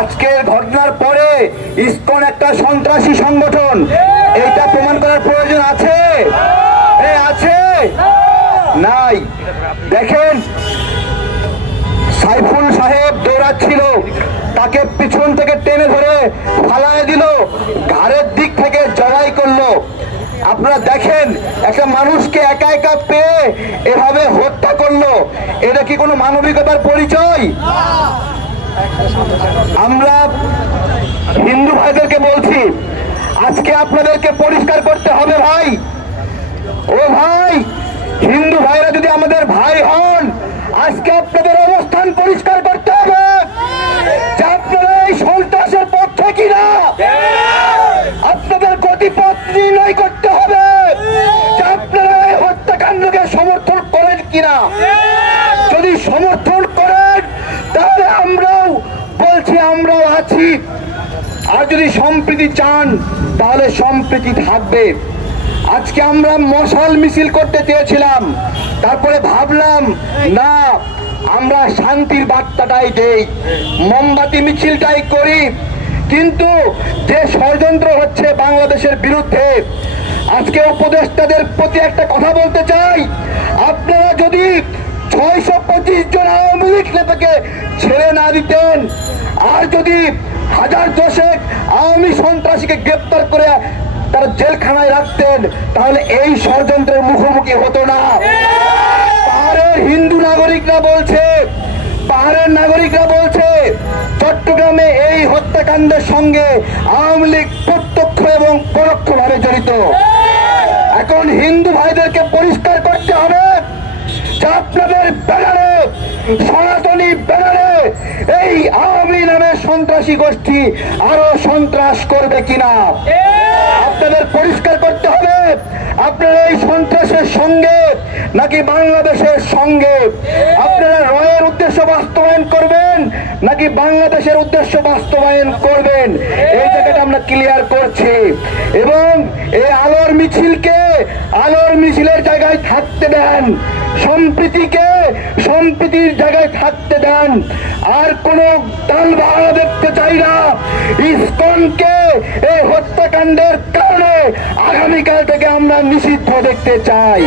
আজকের ঘটনার পরে ইসকন একটা সন্ত্রাসী সংগঠন, এইটা প্রমাণ করার প্রয়োজন আছে? আছে নাই? দেখেন, সাইফুল সাহেব দৌড়াচ্ছিল, তাকে পিছন থেকে টেনে ধরে ফালায় দিল, ঘাড়ের দিক থেকে জড়াই করলো। আপনারা দেখেন, একটা মানুষকে একা একা পেয়ে এভাবে হত্যা করলো, এটা কি কোনো মানবিকতার পরিচয়? আমরা হিন্দু ভাইদেরকে বলছি, আজকে আপনাদেরকে পরিষ্কার করতে হবে ভাই। ও ভাই, হিন্দু ভাইরা যদি আমাদের ভাই হন, আজকে আপনাদের অবস্থান পরিষ্কার করতে হবে যে আপনারা এই সন্ত্রাসের পক্ষে কিনা। আপনাদের গতিপথ নির্ণয় করতে হবে যে আপনারা এই হত্যাকাণ্ডকে সমর্থন করেন কিনা। যদি সমর্থন করেন তাহলে আমরাও বলছি, আমরাও আছি। আর যদি সম্প্রীতি চান তাহলে সম্প্রীতি থাকবে। আজকে আমরা মশাল মিছিল করতে চেয়েছিলাম, তারপরে ভাবলাম না, আমরা শান্তির বার্তাটাই দেই, মোমবাতি মিছিলটাই করি। কিন্তু যে ষড়যন্ত্র হচ্ছে বাংলাদেশের বিরুদ্ধে, আজকে উপদেষ্টাদের প্রতি একটা কথা বলতে চাই, আপনারা যদি 625 জন আওয়ামী লীগ নেতাকে ছেড়ে না দিতেন, আর যদি 1000 আওয়ামী সন্ত্রাসীকে গ্রেপ্তার করে তারা জেলখানায় রাখতেন, তাহলে এই ষড়যন্ত্রের মুখোমুখি হতো না। পাহাড়ের হিন্দু নাগরিকরা বলছে, পাহাড়ের নাগরিকরা বলছে, চট্টগ্রামে এই হত্যাকাণ্ডের সঙ্গে আওয়ামী লীগ প্রত্যক্ষ এবং পরোক্ষভাবে জড়িত। এখন হিন্দু ভাইদেরকে পরিষ্কার করতে হবে যে আপনাদের ব্যানারে, সনাতনী ব্যানারে এই আওয়ামী নামের সন্ত্রাসী গোষ্ঠী আরো সন্ত্রাস করবে কিনা। আপনাদের পরিষ্কার করতে হবে, আপনারা এই সন্ত্রাসের সঙ্গে নাকি বাংলাদেশের সঙ্গে। আপনারা রয়ের উদ্দেশ্য বাস্তবায়ন করবেন নাকি বাংলাদেশের উদ্দেশ্য বাস্তবায়ন করবেন, এই জায়গাটা আমরা ক্লিয়ার করছি। এবং এই আলোর মিছিলকে আলোর মিছিলের জায়গায় থাকতে দেন, সম্প্রীতিকে সম্প্রীতির জায়গায় থাকতে দেন। আর কোন তালবাহানা দেখতে চাই না। ইসকনকে এই হত্যাকাণ্ডের কারণে আগামীকাল থেকে আমরা নিষিদ্ধ দেখতে চাই।